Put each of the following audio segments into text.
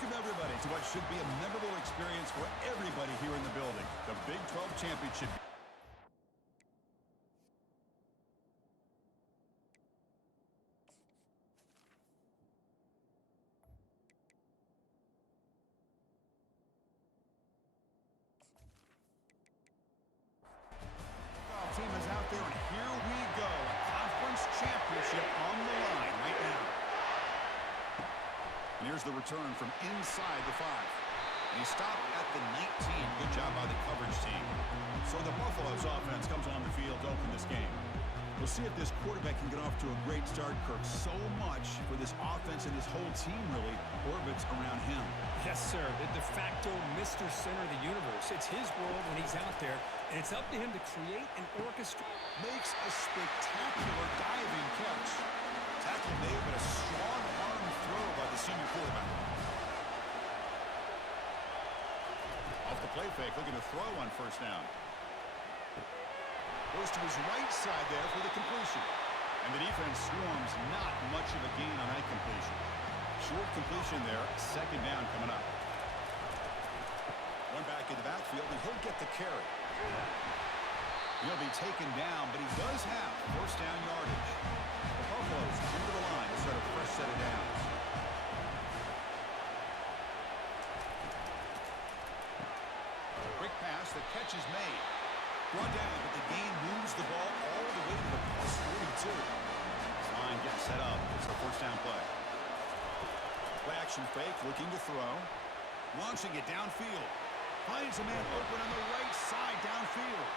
Welcome, everybody, to what should be a memorable experience for everybody here in the building. The Big 12 Championship. Team is out there, and here we go. A conference championship on the line right now. And here's the return from inside the 5. And he stopped at the 19. Good job by the coverage team. So the Buffaloes offense comes on the field to open this game. We'll see if this quarterback can get off to a great start, Kirk. So much for this offense, and this whole team really orbits around him. Yes, sir. The de facto Mr. Center of the universe. It's his world when he's out there, and it's up to him to create and orchestrate. Makes a spectacular diving catch. Tackle made, but a strong arm throw by the senior quarterback. Off the play fake, looking to throw on first down. Goes to his right side there for the completion. And the defense swarms, not much of a gain on that completion. Short completion there, second down coming up. One back in the backfield, and he'll get the carry. He'll be taken down, but he does have first down yardage. The Buffaloes come to the line to start a fresh set of downs. Quick pass, the catch is made. Brought down, but the gain moves the ball all the way to the plus 42. This line gets set up. It's a first down play. Play action fake, looking to throw. Launching it downfield. Finds a man open on the right side downfield.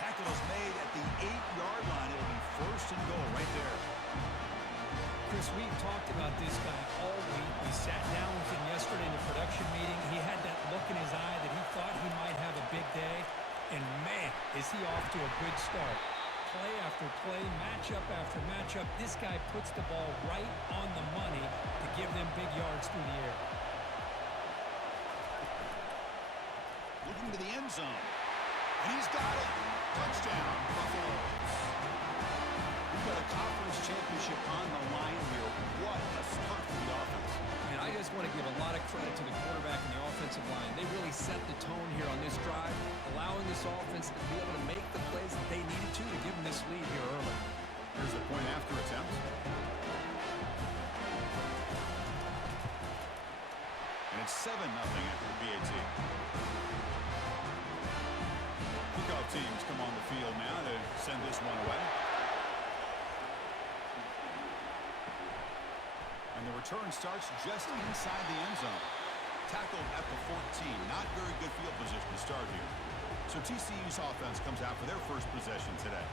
Tackle is made at the 8-yard line. It'll be first and goal right there. Chris, we've talked about this guy all week. We sat down with him yesterday in the production meeting. He had that look in his eye that he thought he might have a big day. And, man, is he off to a good start. Play after play, matchup after matchup. This guy puts the ball right on the money to give them big yards through the air. Looking to the end zone. And he's got it. Touchdown, Buffaloes. We've got a conference championship on the line here. What a start for the offense. And I just want to give a lot of credit to the quarterback and the offensive line. They really set the tone here on this drive, allowing this offense to be able to make the plays that they needed to give them this lead here early. Here's the point after attempt. And it's 7-0 after the BAT. Kickoff teams come on the field now to send this one away. And the return starts just inside the end zone. Tackled at the 14. Not very good field position to start here. So TCU's offense comes out for their first possession today.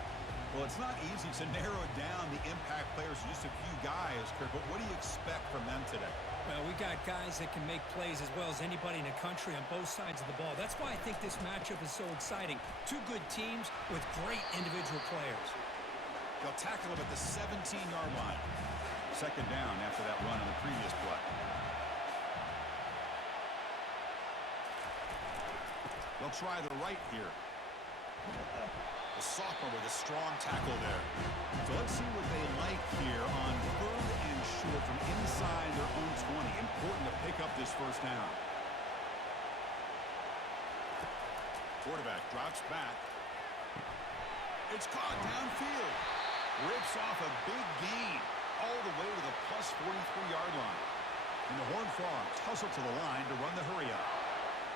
Well, it's not easy to narrow down the impact players, just a few guys, Kirk, but what do you expect from them today? Well, we got guys that can make plays as well as anybody in the country on both sides of the ball. That's why I think this matchup is so exciting. Two good teams with great individual players. They'll tackle him at the 17-yard line. Second down after that run on the previous play. They'll try the right here. The sophomore with a strong tackle there. So let's see what they like here on 3rd and short from inside their own 20. Important to pick up this first down. Quarterback drops back. It's caught downfield. Rips off a big gain all the way to the plus 43-yard line. And the Horned Frogs hustle to the line to run the hurry-up.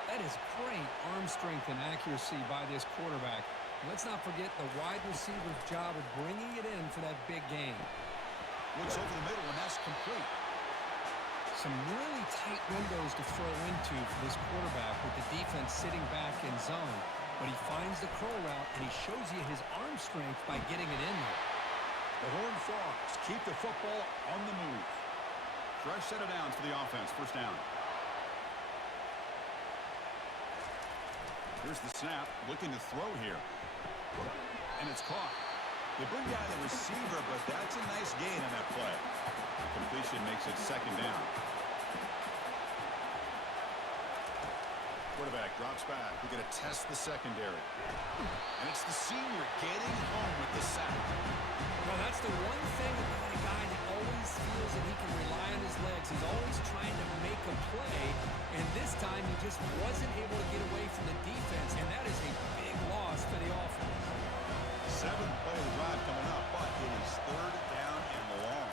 That is great arm strength and accuracy by this quarterback. Let's not forget the wide receiver's job of bringing it in for that big gain. Looks over the middle, and that's complete. Some really tight windows to throw into for this quarterback with the defense sitting back in zone. But he finds the curl route, and he shows you his arm strength by getting it in there. The Horned Frogs keep the football on the move. Fresh set of downs for the offense. First down. Here's the snap. Looking to throw here. And it's caught. They bring down the receiver, but that's a nice gain on that play. The completion makes it second down. Quarterback drops back. We're going to test the secondary. And it's the senior getting home with the sack. Well, that's the one thing about a guy that always feels that he can rely on his legs. He's always trying to make a play, and this time he just wasn't able to get away from the defense, and that is a big loss for the offense. 7th play of the drive coming up, but it is 3rd down and long.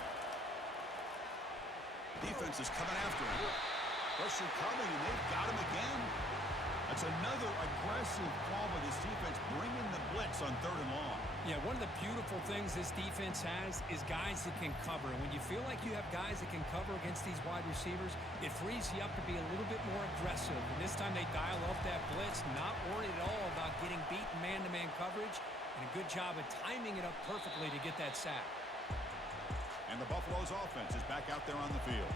Defense is coming after him. Pressure coming, and they've got him again. That's another aggressive call by this defense, bringing the blitz on 3rd and long. Yeah, one of the beautiful things this defense has is guys that can cover. And when you feel like you have guys that can cover against these wide receivers, it frees you up to be a little bit more aggressive. And this time they dial up that blitz, not worried at all about getting beat in man-to-man coverage, and a good job of timing it up perfectly to get that sack. And the Buffalo's offense is back out there on the field.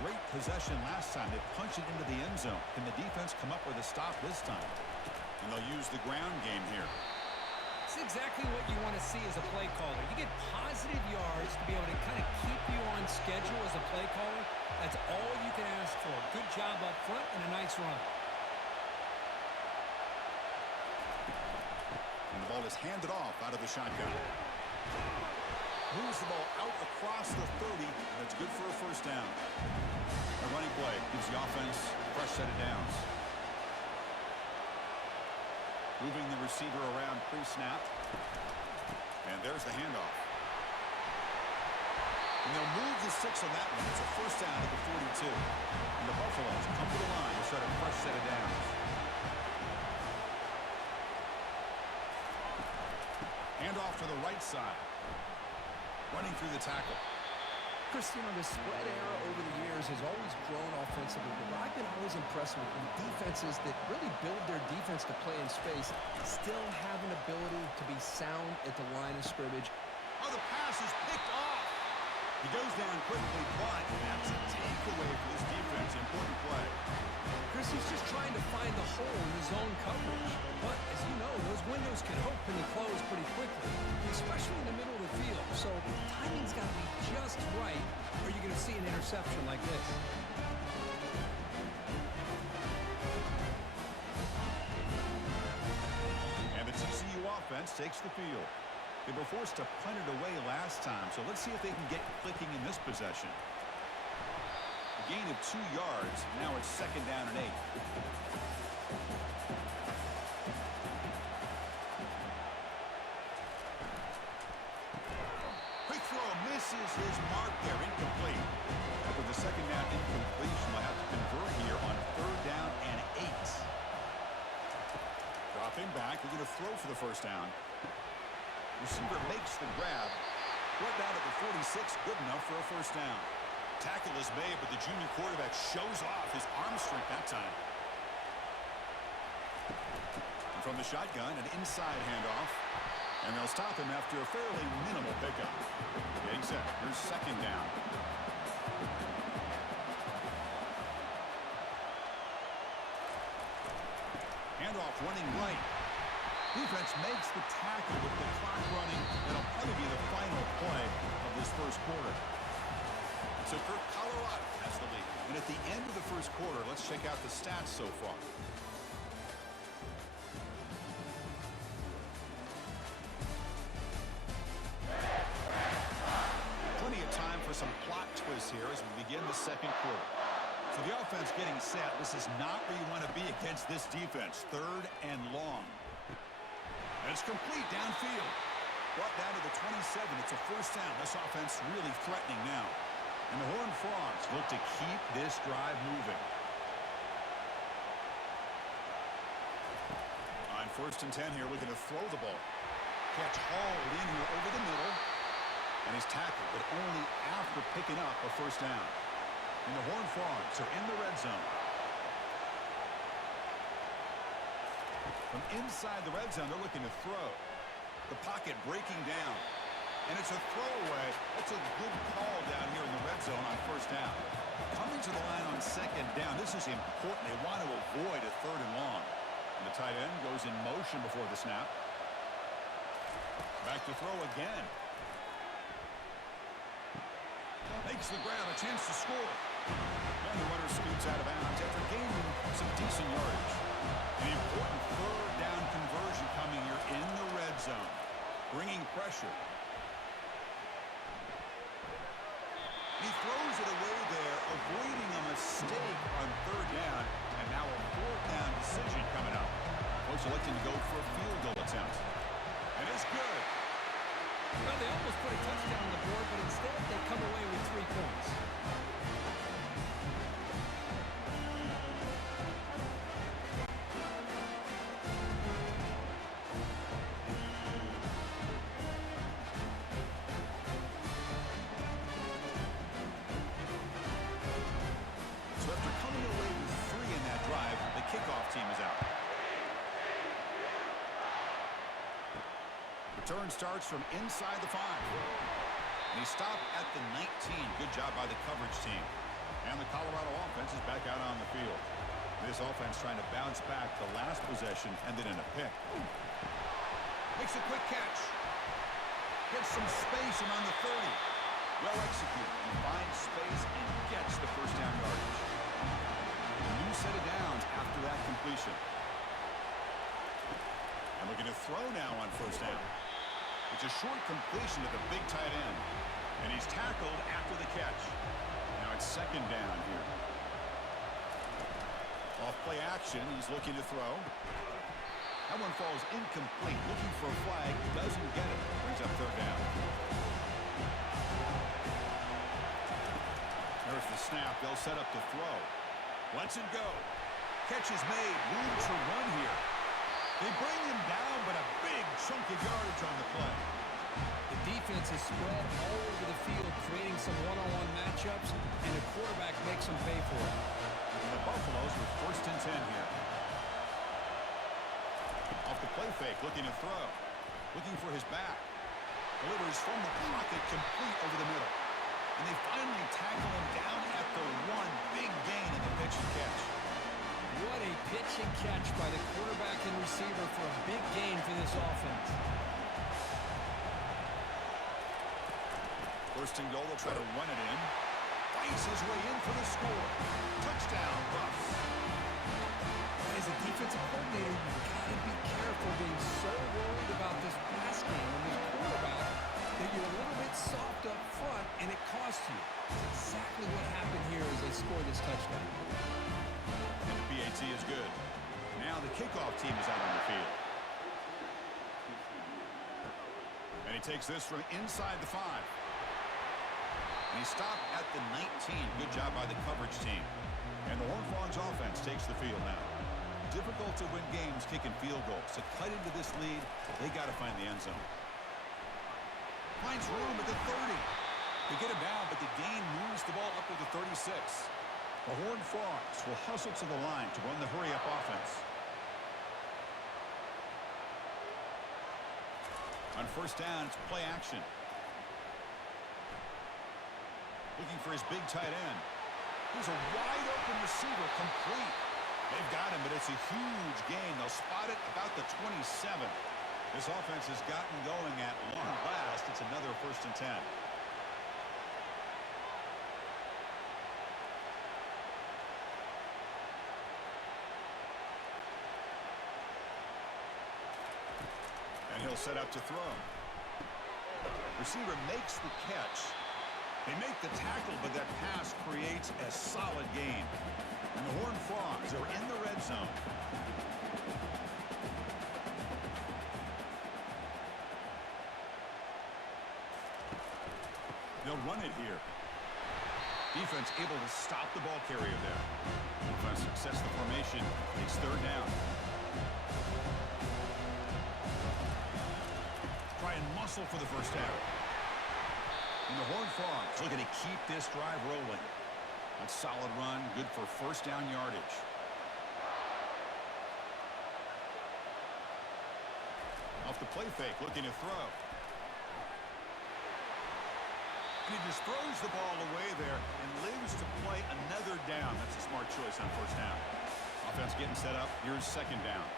Great possession last time. They punch it into the end zone. Can the defense come up with a stop this time? And they'll use the ground game here. It's exactly what you want to see as a play caller. You get positive yards to be able to kind of keep you on schedule as a play caller. That's all you can ask for. Good job up front and a nice run. And the ball is handed off out of the shotgun. Moves the ball out across the 30, and that's good for a first down. A running play gives the offense a fresh set of downs. Moving the receiver around pre-snap. And there's the handoff. And they'll move the 6 on that one. It's a first down at the 42. And the Buffaloes come to the line to set a fresh set of downs. Handoff to the right side. Running through the tackle. Christian, the spread era over the years has always grown offensively, but I've been always impressed with defenses that really build their defense to play in space, still have an ability to be sound at the line of scrimmage. Oh, the pass is picked off. He goes down quickly, but that's a takeaway for this defense. Important play. Chris, he's just trying to find the hole in his own coverage. But, as you know, those windows can open and close pretty quickly, especially in the middle of the field. So, timing's got to be just right, or you're going to see an interception like this. And the TCU offense takes the field. They were forced to punt it away last time, so let's see if they can get clicking in this possession. A gain of 2 yards. Now it's 2nd down and 8. Quick throw misses his mark there. Incomplete. After the 2nd down incompletion, they'll have to convert here on 3rd down and 8. Dropping back. They're going to throw for the first down. Receiver makes the grab. Brought down at the 46. Good enough for a first down. Tackle is made, but the junior quarterback shows off his arm strength that time. And from the shotgun, an inside handoff. And they'll stop him after a fairly minimal pickup. Getting set. Here's 2nd down. Handoff running right. Defense makes the tackle with the clock running. That'll probably be the final play of this first quarter. So for Colorado has the lead. And at the end of the first quarter, let's check out the stats so far. Plenty of time for some plot twists here as we begin the second quarter. So the offense getting set. This is not where you want to be against this defense. 3rd and long. And it's complete downfield. Brought down to the 27. It's a first down. This offense really threatening now. And the Horned Frogs look to keep this drive moving. On 1st and 10 here, looking to throw the ball. Catch hauled in here over the middle. And he's tackled, but only after picking up a first down. And the Horned Frogs are in the red zone. From inside the red zone, they're looking to throw. The pocket breaking down. And it's a throwaway. That's a good call down here in the red zone on first down. Coming to the line on 2nd down. This is important. They want to avoid a 3rd and long. And the tight end goes in motion before the snap. Back to throw again. Makes the grab, a chance to score. And the runner scoots out of bounds after gaining some decent yardage. An important third down conversion coming here in the red zone. Bringing pressure. He throws it away there, avoiding a mistake on third down. And now a fourth down decision coming up. Coach electing to go for a field goal attempt. And it's good. Well, they almost put a touchdown on the board, but instead they come away with 3 points. So after coming away with 3 in that drive, the kickoff team is out. Return starts from inside the 5. And he stopped at the 19. Good job by the coverage team. And the Colorado offense is back out on the field. This offense trying to bounce back the last possession and then in a pick. Makes a quick catch. Gets some space around the 30. Well executed. He finds space and gets the first down yardage. A new set of downs after that completion. And looking to throw now on first down. It's a short completion to the big tight end. And he's tackled after the catch. Now it's second down here. Off play action, he's looking to throw. That one falls incomplete. Looking for a flag, doesn't get it. Brings up third down. There's the snap. They'll set up to throw. Let's it go. Catch is made. Room to run here. They bring him down, but a big chunk of yardage on the play. The defense is spread all over the field, creating some one-on-one matchups, and the quarterback makes them pay for it. And the Buffaloes with first and 10 here. Off the play fake, looking to throw. Looking for his back. Delivers from the pocket, complete over the middle. And they finally tackle him down at the 1. Big gain in the pitch and catch. What a pitch and catch by the quarterback and receiver for a big gain for this offense. First and goal, they'll try to run it in. Finds his way in for the score. Touchdown, Buffs. As a defensive coordinator, you've got to be careful being so worried about this pass game and this quarterback that you're a little bit soft up front and it costs you. That's exactly what happened here as they score this touchdown. And the PAT is good. Now the kickoff team is out on the field. And he takes this from inside the 5. And he stopped at the 19. Good job by the coverage team. And the Horned Frogs offense takes the field now. Difficult to win games kicking field goals. To cut into this lead, they got to find the end zone. Finds room at the 30. They get him down, but the gain moves the ball up to the 36. The Horned Frogs will hustle to the line to run the hurry-up offense. On first down, it's play action. Looking for his big tight end. He's a wide-open receiver, complete. They've got him, but it's a huge gain. They'll spot it about the 27. This offense has gotten going at long last. It's another first and 10. And he'll set up to throw. Receiver makes the catch. They make the tackle, but that pass creates a solid gain. And the Horned Frogs are in the red zone. They'll run it here. Defense able to stop the ball carrier there. Defense success the formation. It's third down. Try and muscle for the first down. And the Horned Frogs looking to keep this drive rolling. A solid run, good for first down yardage. Off the play fake, looking to throw. And he just throws the ball away there and lives to play another down. That's a smart choice on first down. Offense getting set up. Here's second down.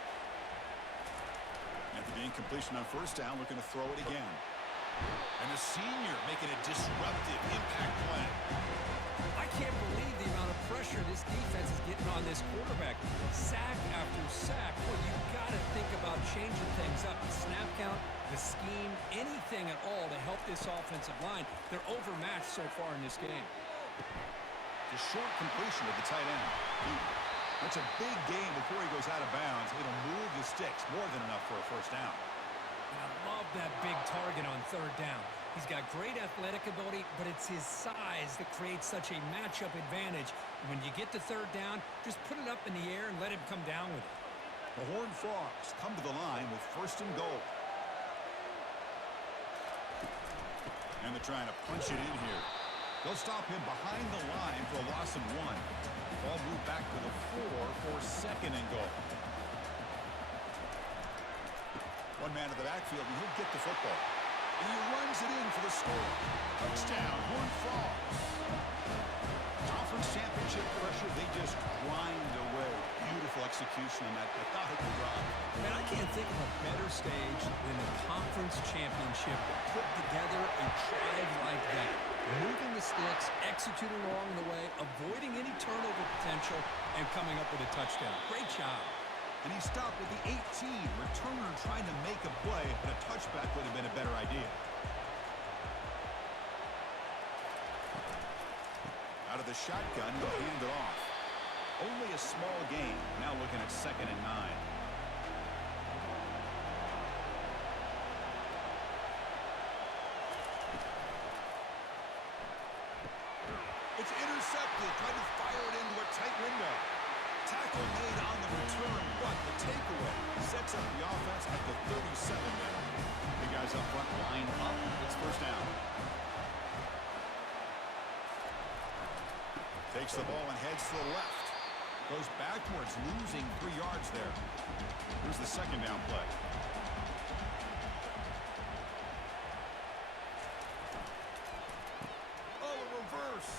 After the incompletion on first down, looking to throw it again. And the senior making a disruptive impact play. I can't believe the amount of pressure this defense is getting on this quarterback. Sack after sack. Well, you got to think about changing things up. The snap count, the scheme, anything at all to help this offensive line. They're overmatched so far in this game. The short completion of the tight end. That's a big gain before he goes out of bounds. It'll move the sticks more than enough for a first down. And I love that big target on third down. He's got great athletic ability, but it's his size that creates such a matchup advantage. When you get to third down, just put it up in the air and let him come down with it. The Horned Frogs come to the line with first and goal. And they're trying to punch it in here. They'll stop him behind the line for a loss of 1. Ball moved back to the 4 for second and goal. One man to the backfield, and he'll get the football. And he runs it in for the score. Touchdown, Horned Frogs. Conference championship pressure, they just grind away. Beautiful execution on that. I thought it would drive. Man, I can't think of a better stage than the conference championship to put together a drive like that. Moving the sticks, executing along the way, avoiding any turnover potential, and coming up with a touchdown. Great job. And he stopped with the 18. Returner trying to make a play, but a touchback would have been a better idea. Out of the shotgun, they'll hand it off. Only a small gain. Now looking at 2nd and 9. It's intercepted. Tried to fire it into a tight window. Tackle made on the return, but the takeaway sets up the offense at the 37 minute. The guys up front line up. It's first down. Takes the ball and heads to the left. Goes backwards, losing 3 yards there. Here's the second down play. Oh, a reverse.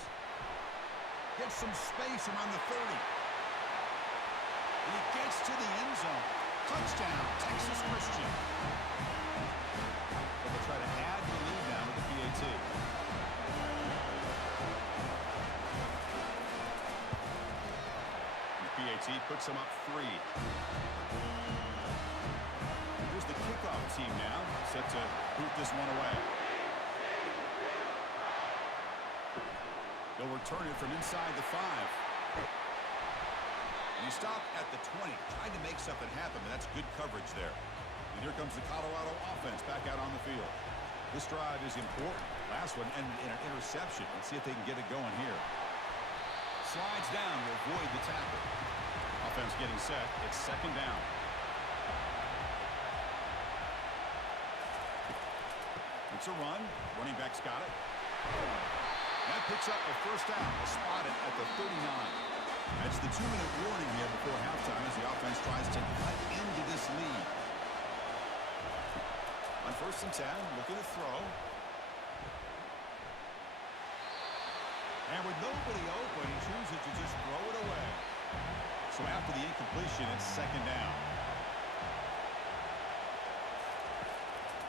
Gets some space around the 30. And he gets to the end zone. Touchdown, Texas Christian. But they'll try to add the lead now with the PAT. The PAT puts them up 3. Here's the kickoff team now, set to boot this one away. They'll return it from inside the 5. And he stopped at the 20, trying to make something happen, but that's good coverage there. And here comes the Colorado offense back out on the field. This drive is important. Last one ended in an interception. Let's see if they can get it going here. Slides down to avoid the tackle. Offense getting set. It's second down. It's a run. Running back's got it. That picks up a first down. Spotted at the 39. That's the 2-minute warning here before halftime as the offense tries to cut into this lead. On first and 10, looking to throw. And with nobody open, he chooses to just throw it away. So after the incompletion, it's second down.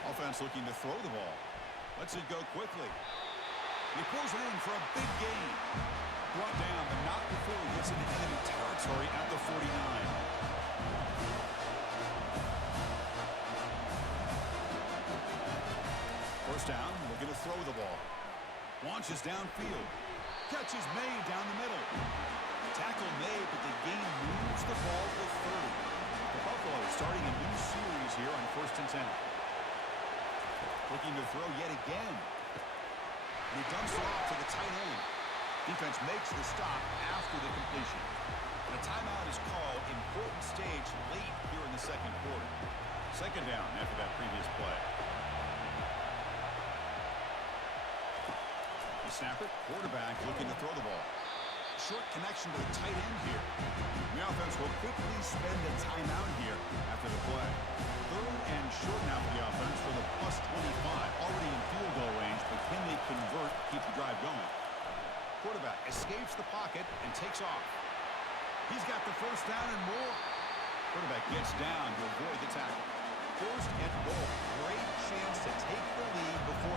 Offense looking to throw the ball. Lets it go quickly. He pulls it in for a big gain. Brought down, but not before he gets into enemy territory at the 49. First down, looking to throw the ball. Launches downfield. Catch is made down the middle. Tackle made, but the gain moves the ball to 30. The Buffalo starting a new series here on first and 10. Looking to throw yet again. And he dumps it off to the tight end. Defense makes the stop after the completion. And a timeout is called. Important stage late here in the second quarter. Second down after that previous play. The snapper, quarterback looking to throw the ball. Short connection to the tight end here. The offense will quickly spend a timeout here after the play. Third and short now for the offense for the +25. Already in field goal range, but can they convert, keep the drive going? Quarterback escapes the pocket and takes off. He's got the first down and more. Quarterback gets down to avoid the tackle. First and goal. Great chance to take the lead before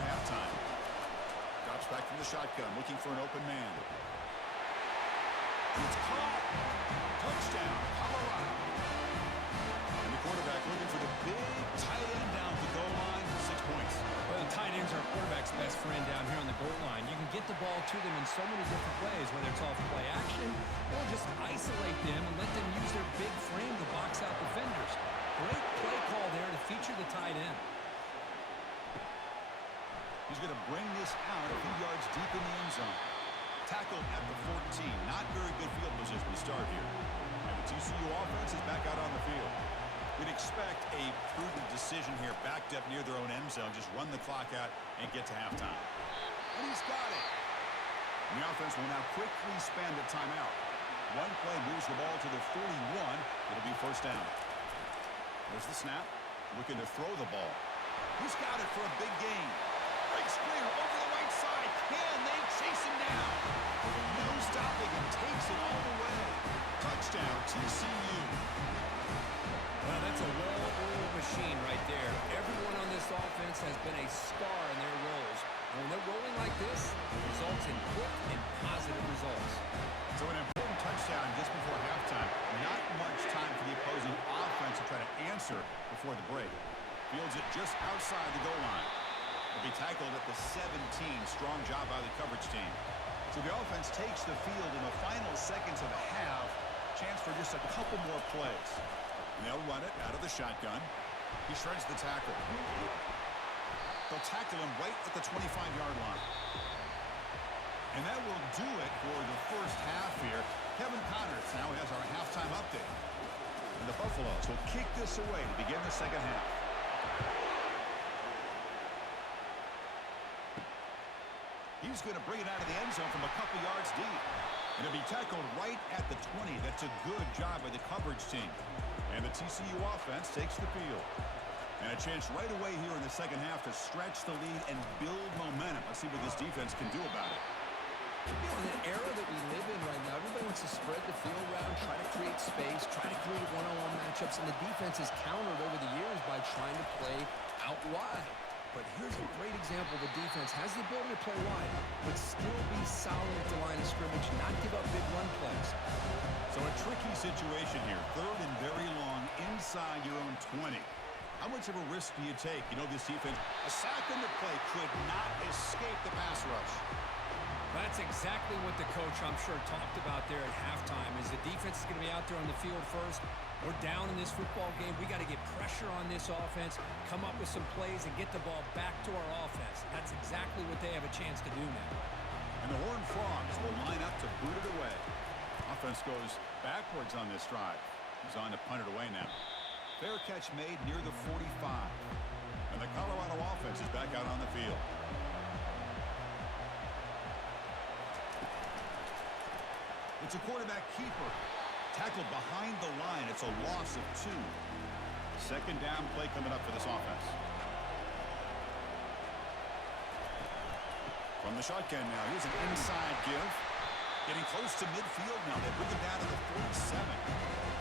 back from the shotgun, looking for an open man. It's caught. Touchdown, Colorado. And the quarterback looking for the big tight end down the goal line. 6 points. Well, the tight ends are a quarterback's best friend down here on the goal line. You can get the ball to them in so many different ways, whether it's off play action or just isolate them and let them use their big frame to box out defenders. Great play call there to feature the tight end. He's going to bring this out a few yards deep in the end zone. Tackled at the 14. Not very good field position to start here. And the TCU offense is back out on the field. We'd expect a prudent decision here, backed up near their own end zone. Just run the clock out and get to halftime. And he's got it. And the offense will now quickly spend a timeout. One play moves the ball to the 41. It'll be first down. There's the snap. Looking to throw the ball. He's got it for a big gain. Breaks clear over the right side. Can they chase him down? No stopping and takes it all the way. Touchdown, TCU. Well, that's a well-oiled machine right there. Everyone on this offense has been a star in their roles. And when they're rolling like this, it results in quick and positive results. So an important touchdown just before halftime. Not much time for the opposing offense to try to answer before the break. Fields it just outside the goal line. Will be tackled at the 17. Strong job by the coverage team. So the offense takes the field in the final seconds of the half. Chance for just a couple more plays. And they'll run it out of the shotgun. He shreds the tackle. They'll tackle him right at the 25-yard line. And that will do it for the first half here. Kevin Connors now has our halftime update. And the Buffaloes will kick this away to begin the second half. He's going to bring it out of the end zone from a couple yards deep. And it'll be tackled right at the 20. That's a good job by the coverage team. And the TCU offense takes the field. And a chance right away here in the second half to stretch the lead and build momentum. Let's see what this defense can do about it. You know, in the era that we live in right now, everybody wants to spread the field around, try to create space, try to create one-on-one matchups, and the defense has countered over the years by trying to play out wide. But here's a great example. The defense has the ability to play wide, but still be solid at the line of scrimmage, not give up big run plays. So a tricky situation here. Third and very long inside your own 20. How much of a risk do you take? You know this defense, a sack on the play could not escape the pass rush. That's exactly what the coach, I'm sure, talked about there at halftime, is the defense is going to be out there on the field first. We're down in this football game. We got to get pressure on this offense, come up with some plays, and get the ball back to our offense. That's exactly what they have a chance to do now. And the Horned Frogs will line up to boot it away. Offense goes backwards on this drive. He's on to punt it away now. Fair catch made near the 45. And the Colorado offense is back out on the field. It's a quarterback keeper. Tackled behind the line. It's a loss of 2. Second down play coming up for this offense. From the shotgun now. Here's an inside give. Getting close to midfield now. They bring him down to the 47.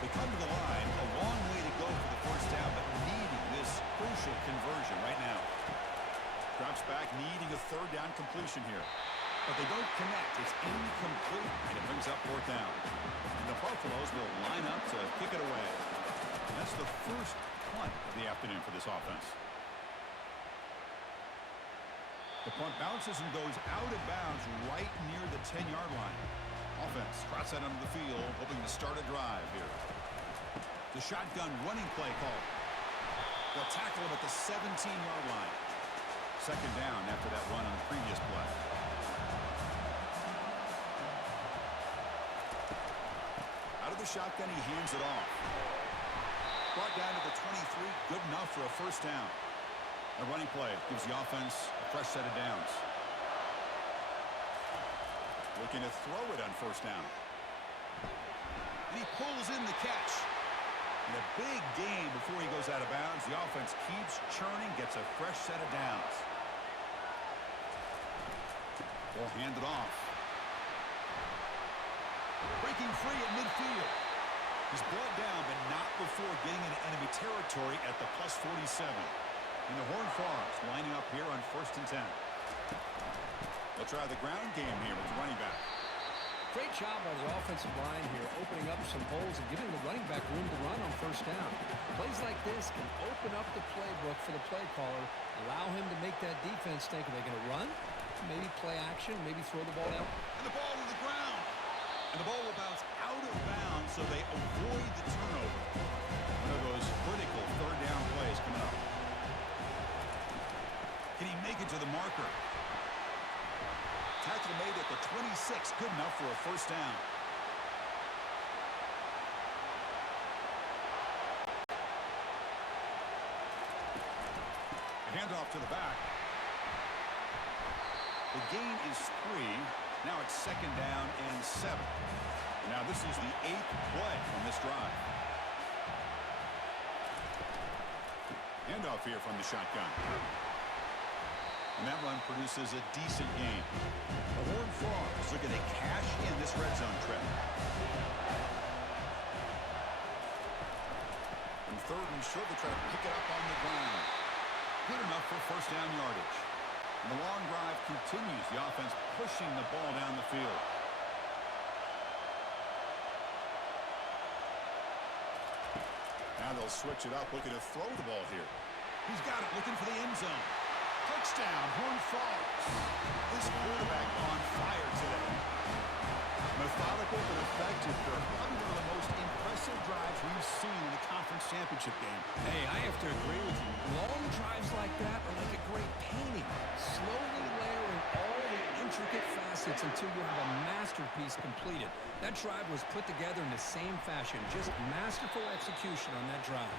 They come to the line. A long way to go for the first down, but needing this crucial conversion right now. Drops back, needing a third down completion here. But they don't connect. It's incomplete, and it brings up fourth down. And the Buffaloes will line up to kick it away. And that's the first punt of the afternoon for this offense. The punt bounces and goes out of bounds right near the 10-yard line. Offense trots out onto the field, hoping to start a drive here. The shotgun running play call. They'll tackle him at the 17-yard line. Second down after that run on the previous play. Out of the shotgun, he hands it off. Brought down to the 23, good enough for a first down. A running play gives the offense a fresh set of downs. Looking to throw it on first down. And he pulls in the catch. And a big gain before he goes out of bounds. The offense keeps churning, gets a fresh set of downs. They'll hand it off. Breaking free at midfield. He's brought down, but not before getting into enemy territory at the plus 47. And the Horned Frogs lining up here on 1st and 10. They'll try the ground game here with the running back. Great job by the offensive line here, opening up some holes and giving the running back room to run on first down. Plays like this can open up the playbook for the play caller, allow him to make that defense think, are they going to run? Maybe play action, maybe throw the ball down. And the ball to the ground. And the ball will bounce out of bounds, so they avoid the turnover. One of those critical third down plays coming up. Can he make it to the marker? Tackle made at the 26. Good enough for a first down. A handoff to the back. The gain is 3. Now it's second down and 7. Now this is the 8th play on this drive. Handoff here from the shotgun. And that run produces a decent gain. The Horned Frogs looking to cash in this red zone trip. And third and short, they try to pick it up on the ground. Good enough for first down yardage. And the long drive continues. The offense pushing the ball down the field. Now they'll switch it up, looking to throw the ball here. He's got it, looking for the end zone. Touchdown, Horned Frogs. This quarterback on fire today. Methodical but effective for probably one of the most impressive drives we've seen in a conference championship game. Hey, I have to agree with you. Long drives like that are like a great painting. Slowly layering all the intricate facets until you have a masterpiece completed. That drive was put together in the same fashion. Just masterful execution on that drive.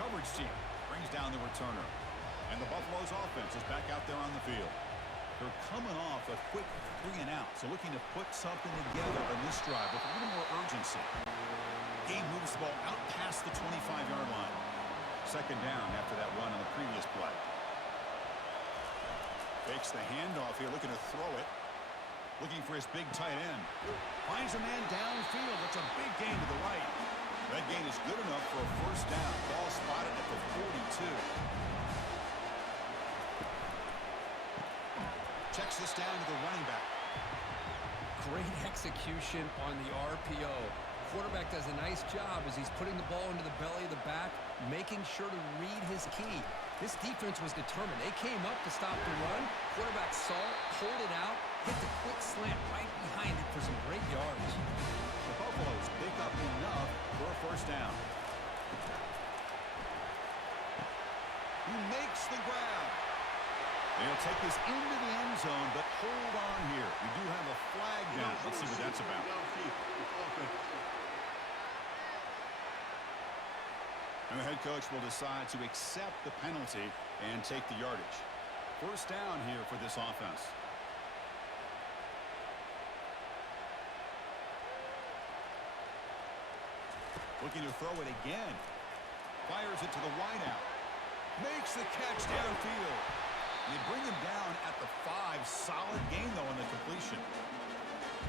Coverage team brings down the returner. And the Buffalo's offense is back out there on the field. They're coming off a quick 3 and out, so looking to put something together on this drive with a little more urgency. Game moves the ball out past the 25-yard line. Second down after that run on the previous play. Fakes the handoff here, looking to throw it. Looking for his big tight end. Finds a man downfield. That's a big gain to the right. That gain is good enough for a first down. Ball spotted at the 42. Checks this down to the running back. Great execution on the RPO. Quarterback does a nice job as he's putting the ball into the belly of the back, making sure to read his key. This defense was determined. They came up to stop the run. Quarterback saw it, pulled it out, hit the quick slant right behind it for some great yards. The Buffaloes pick up enough for a first down. He makes the grab. They'll take this into the end zone, but hold on here. We do have a flag down. Let's see what that's about. And the head coach will decide to accept the penalty and take the yardage. First down here for this offense. Looking to throw it again. Fires it to the wideout. Makes the catch downfield. They bring him down at the 5. Solid gain, though, on the completion.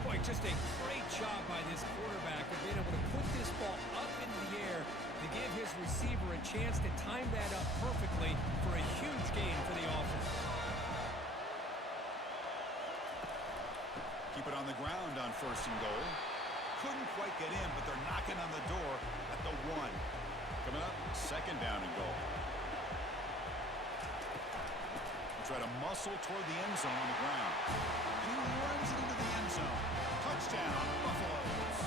Boy, just a great job by this quarterback of being able to put this ball up into the air to give his receiver a chance to time that up perfectly for a huge gain for the offense. Keep it on the ground on first and goal. Couldn't quite get in, but they're knocking on the door at the 1. Coming up, second down and goal. Try to muscle toward the end zone on the ground. And he runs it into the end zone. Touchdown, Buffaloes.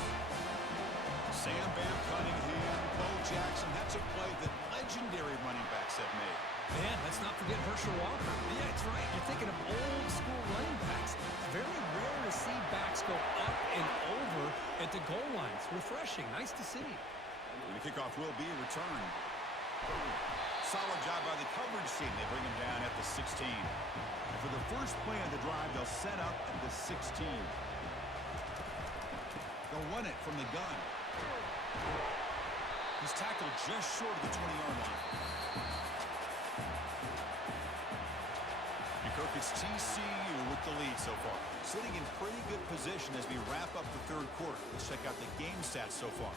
Sam Bam Cunningham, Bo Jackson. That's a play that legendary running backs have made. Man, let's not forget Herschel Walker. Yeah, that's right. You're thinking of old school running backs. Very rare to see backs go up and over at the goal lines. Refreshing. Nice to see. And the kickoff will be a return. Solid job by the coverage team. They bring him down at the 16. And for the first play of the drive, they'll set up at the 16. They'll run it from the gun. He's tackled just short of the 20-yard line. And Kirk, it's TCU with the lead so far. Sitting in pretty good position as we wrap up the third quarter. Let's check out the game stats so far.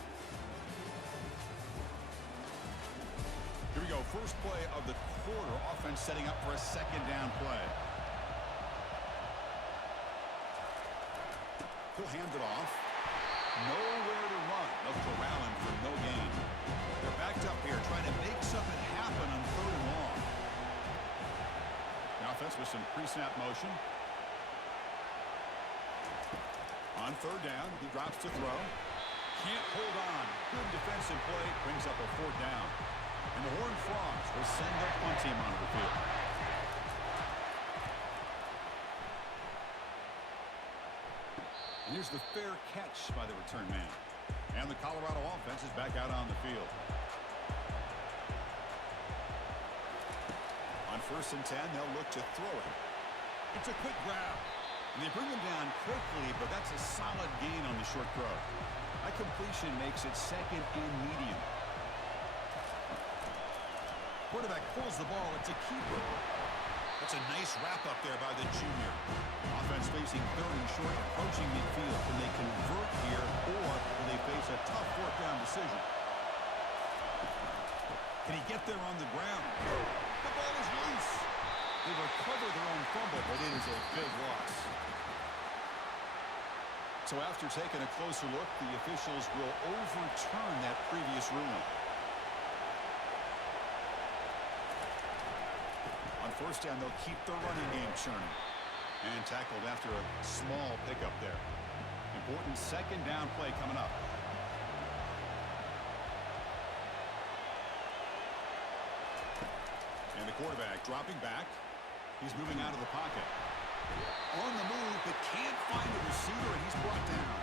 Here we go, first play of the quarter. Offense setting up for a second down play. He'll hand it off. Nowhere to run. They'll corral him for no gain. They're backed up here trying to make something happen on 3rd and long. The offense with some pre-snap motion. On 3rd down, he drops to throw. Can't hold on. Good defensive play. Brings up a 4th down. And the Horned Frogs will send their punt team onto the field. And here's the fair catch by the return man. And the Colorado offense is back out on the field. On 1st and 10, they'll look to throw it. It's a quick grab. And they bring him down quickly, but that's a solid gain on the short throw. That completion makes it 2nd and medium. Quarterback pulls the ball. It's a keeper. That's a nice wrap up there by the junior. Offense facing 3rd and short, approaching midfield. Can they convert here, or will they face a tough 4th down decision? Can he get there on the ground? The ball is loose. They recover their own fumble, but it is a big loss. So after taking a closer look, the officials will overturn that previous ruling. On 1st down, they'll keep the running game churning. And tackled after a small pickup there. Important 2nd down play coming up. And the quarterback dropping back. He's moving out of the pocket. On the move, but can't find a receiver, and he's brought down.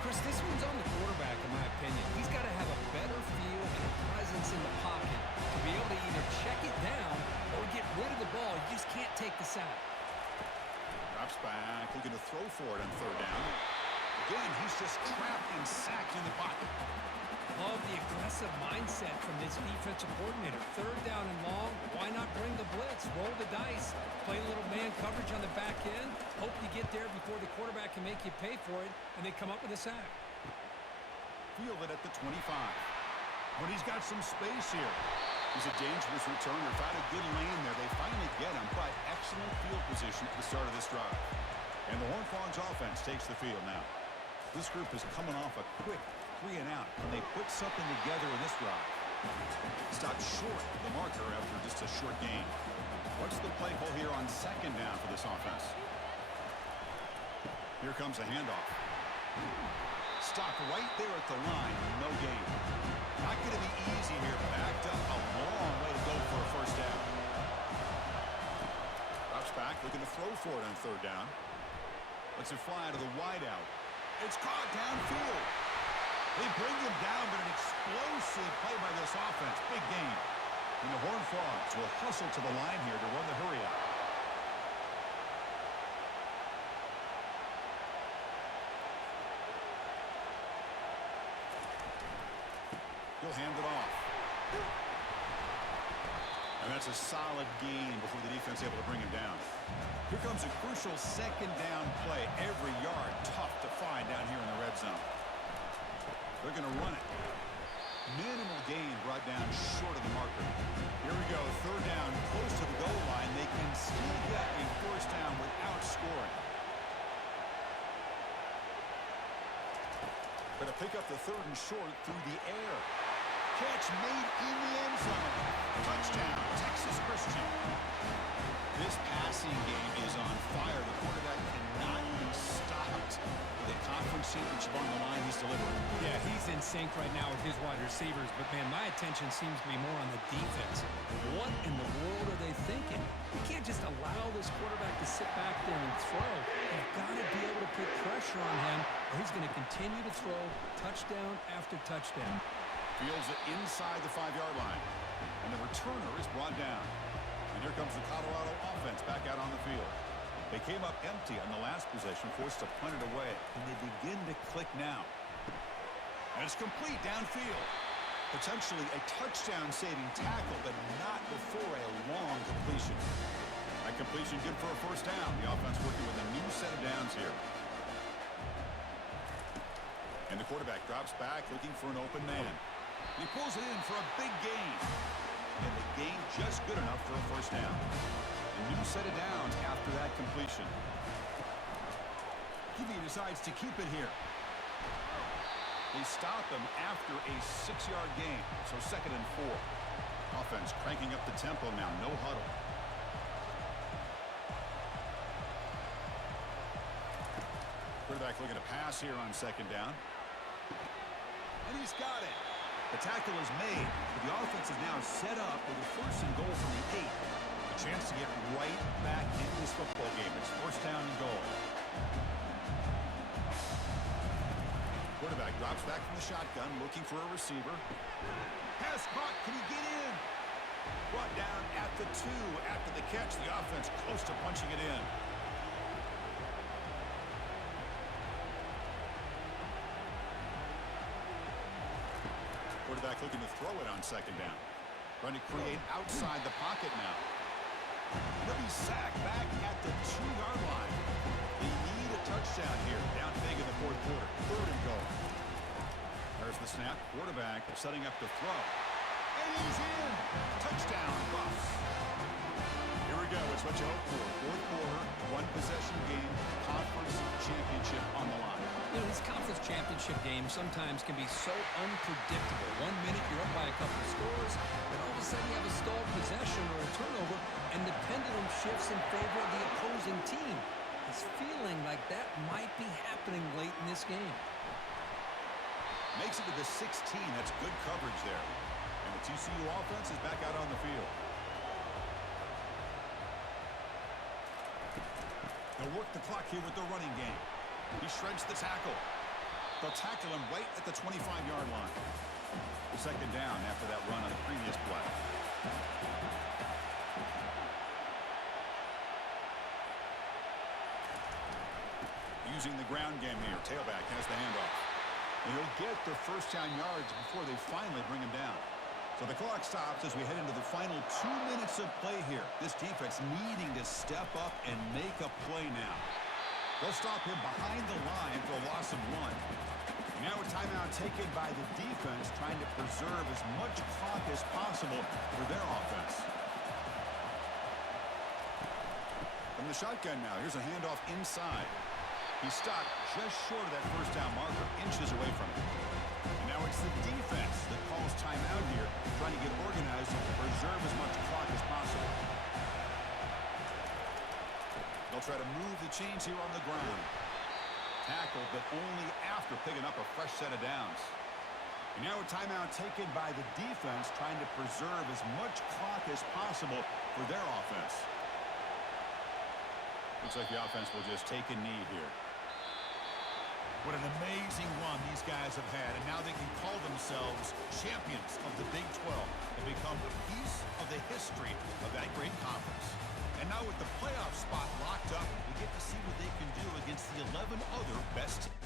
Chris, this one's on the quarterback, in my opinion. He's got to have a better feel and a presence in the pocket to be able to either check it down or get rid of the ball. You just can't take the sack. Drops back, looking to throw for it on 3rd down. Again, he's just trapped and sacked in the pocket. Love the aggressive mindset from this defensive coordinator. 3rd down and long, why not bring the blitz? Roll the dice. Play a little man coverage on the back end. Hope you get there before the quarterback can make you pay for it, and they come up with a sack. Field it at the 25. But he's got some space here. He's a dangerous returner. Found a good lane there. They finally get him, but excellent field position at the start of this drive. And the Horned Frogs offense takes the field now. This group is coming off a quick 3 and out. Can they put something together in this drive? Stopped short of the marker after just a short gain. What's the play call here on 2nd down for this offense? Here comes a handoff. Stopped right there at the line. No gain. Not going to be easy here. Backed up a long way to go for a 1st down. Drops back, looking to throw for it on 3rd down. Lets it fly to the wideout. It's caught downfield. They bring him down, but an explosive play by this offense. Big gain. And the Horned Frogs will hustle to the line here to run the hurry up. He'll hand it off. And that's a solid gain before the defense is able to bring him down. Here comes a crucial 2nd down play. Every yard tough to find down here in the red zone. They're going to run it. Minimal gain brought down short of the marker. Here we go. 3rd down, close to the goal line. They can still get a 1st down without scoring. Going to pick up the 3rd and short through the air. Catch made in the end zone. Touchdown, Texas Christian. This passing game is on fire. The quarterback cannot be stopped. With a conference championship on the line, he's delivering. Yeah, he's in sync right now with his wide receivers, but man, my attention seems to be more on the defense. What in the world are they thinking? You can't just allow this quarterback to sit back there and throw. You've got to be able to put pressure on him, or he's going to continue to throw touchdown after touchdown. Fields it inside the 5-yard line. And the returner is brought down. And here comes the Colorado offense back out on the field. They came up empty on the last possession, forced to punt it away. And they begin to click now. And it's complete downfield. Potentially a touchdown-saving tackle, but not before a long completion. That completion good for a 1st down. The offense working with a new set of downs here. And the quarterback drops back, looking for an open man. He pulls it in for a big gain. And the gain just good enough for a 1st down. A new set of downs after that completion. QB decides to keep it here. They stop him after a 6-yard gain, so 2nd and 4. Offense cranking up the tempo now, no huddle. Quarterback looking to pass here on 2nd down. And he's got it. The tackle is made, but the offense is now set up with a 1st and goal from the 8. A chance to get right back into this football game. It's 1st down and goal. Quarterback drops back from the shotgun, looking for a receiver. Pass caught. Can he get in? Brought down at the 2 after the catch. The offense close to punching it in. Quarterback looking to throw it on 2nd down. Trying to create outside the pocket now. He'll be sacked back at the 2-yard line. They need a touchdown here. Down big in the 4th quarter. 3rd and goal. There's the snap. Quarterback setting up to throw. And he's in. Touchdown, Buffs. Here we go. It's what you hope for. 4th quarter, 1-possession game, conference championship on the line. You know, these conference championship games sometimes can be so unpredictable. 1 minute you're up by a couple of scores, then all of a sudden you have a stalled possession or a turnover, and the pendulum shifts in favor of the opposing team. It's feeling like that might be happening late in this game. Makes it to the 16. That's good coverage there. And the TCU offense is back out on the field. They'll work the clock here with the running game. He shreds the tackle. They'll tackle him right at the 25-yard line. 2nd down after that run on the previous play. Using the ground game here. Tailback has the handoff. He'll get the 1st down yards before they finally bring him down. So the clock stops as we head into the final 2 minutes of play here. This defense needing to step up and make a play now. They'll stop him behind the line for a loss of 1. Now a timeout taken by the defense, trying to preserve as much clock as possible for their offense. From the shotgun now, here's a handoff inside. He stopped just short of that 1st down marker, inches away from it. And now it's the defense that calls timeout here, trying to get organized and preserve as much clock as possible. They'll try to move the chains here on the ground. Tackle, but only after picking up a fresh set of downs. And now a timeout taken by the defense, trying to preserve as much clock as possible for their offense. Looks like the offense will just take a knee here. What an amazing run these guys have had, and now they can call themselves champions of the Big 12 and become a piece of the history of that great conference. And now with the playoff spot locked up, we get to see what they can do against the 11 other best teams.